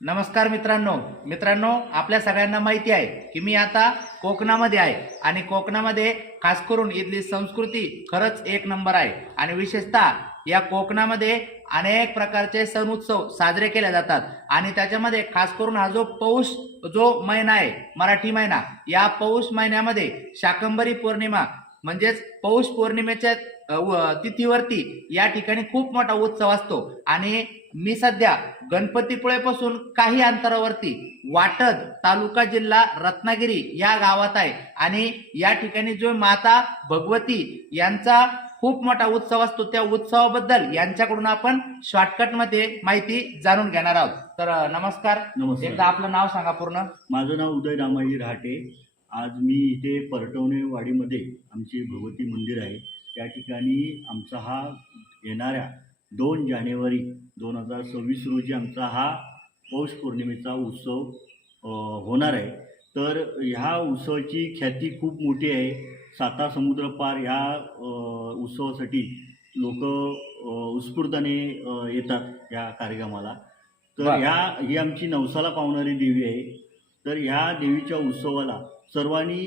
नमस्कार मित्रांनो आपल्या सगळ्यांना माहिती आहे की मी आता कोकणामध्ये आहे आणि कोकणामध्ये खास करून इथली संस्कृती खरंच एक नंबर आहे आणि विशेषतः या कोकणामध्ये अनेक प्रकारचे सण उत्सव साजरे केले जातात आणि त्याच्यामध्ये खास करून हा जो पौष जो महिना आहे मराठी महिना, या पौष महिन्यामध्ये शाकंभरी पौर्णिमा म्हणजेच पौष पौर्णिमेच्या तिथीवरती या ठिकाणी खूप मोठा उत्सव असतो आणि मी सध्या गणपतीपुळेपासून काही अंतरावरती वाटद तालुका जिल्हा रत्नागिरी या गावात आहे आणि या ठिकाणी जो माता भगवती यांचा खूप मोठा उत्सव असतो, त्या उत्सवाबद्दल यांच्याकडून आपण शॉर्टकट मध्ये माहिती जाणून घेणार आहोत. तर नमस्कार. एकदा आपलं नाव सांगा पूर्ण. माझं नाव उदय रामाई रहाटे. आज मी इथे परटवणे वाडीमध्ये आमची भगवती मंदिर आहे. त्या ठिकाणी आमचा हा येणाऱ्या 2 जानेवारी 2026 रोजी आमचा हा पौष पौर्णिमेचा उत्सव होणार आहे. तर ह्या उत्सवाची ख्याती खूप मोठी आहे. 7 समुद्र पार ह्या उत्सवासाठी लोक उत्स्फूर्ताने येतात या कार्यक्रमाला. तर ही आमची नवसाला पावणारी देवी आहे. तर ह्या देवीच्या उत्सवाला सर्वांनी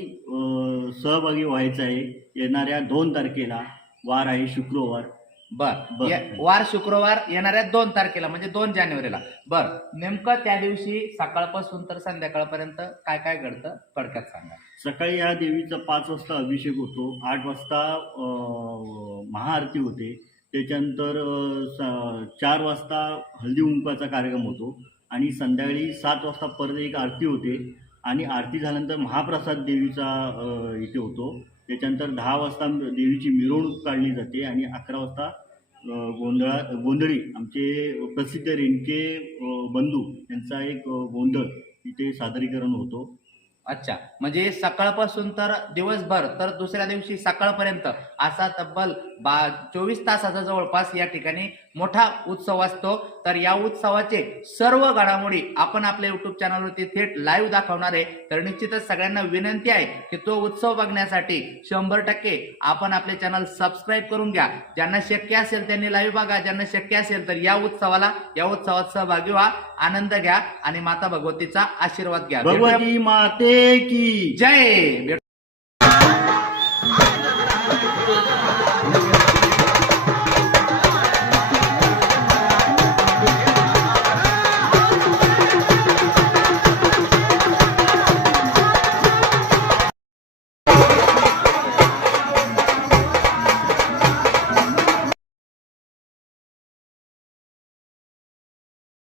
सहभागी व्हायचं आहे. येणाऱ्या 2 तारखेला, वार आहे शुक्रवार. वार शुक्रवार येणाऱ्या 2 तारखेला म्हणजे 2 जानेवारीला. नेमकं त्या दिवशी सकाळपासून तर संध्याकाळपर्यंत काय काय घडतं थोडक्यात सांगा. सकाळी या देवीचा 5 वाजता अभिषेक होतो, 8 वाजता महाआरती होते, त्याच्यानंतर 4 वाजता हळदी कुंकवाचा कार्यक्रम होतो आणि संध्याकाळी 7 वाजता परत एक आरती होते आणि आरती झाल्यानंतर महाप्रसाद देवीचा इथे होतो. त्याच्यानंतर 10 वाजता देवीची मिरवणूक काढली जाते आणि 11 वाजता गोंधळी आमचे प्रसिद्ध रेणके बंधू यांचा एक गोंधळ इथे सादरीकरण होतो. अच्छा, म्हणजे सकाळपासून तर दिवसभर तर दुसऱ्या दिवशी सकाळपर्यंत असा तब्बल 24 तासाचा जवळपास या ठिकाणी मोठा उत्सव असतो. तर या उत्सवाचे सर्व घडामोडी आपण आपल्या युट्यूब चॅनलवरती थेट लाईव्ह दाखवणार आहे. तर निश्चितच सगळ्यांना विनंती आहे की तो उत्सव बघण्यासाठी 100% आपण आपले चॅनल सबस्क्राईब करून घ्या. ज्यांना शक्य असेल त्यांनी लाईव्ह बघा, ज्यांना शक्य असेल तर या उत्सवात सहभागी व्हा, आनंद घ्या आणि माता भगवतीचा आशीर्वाद घ्या. भगवती माते की जय.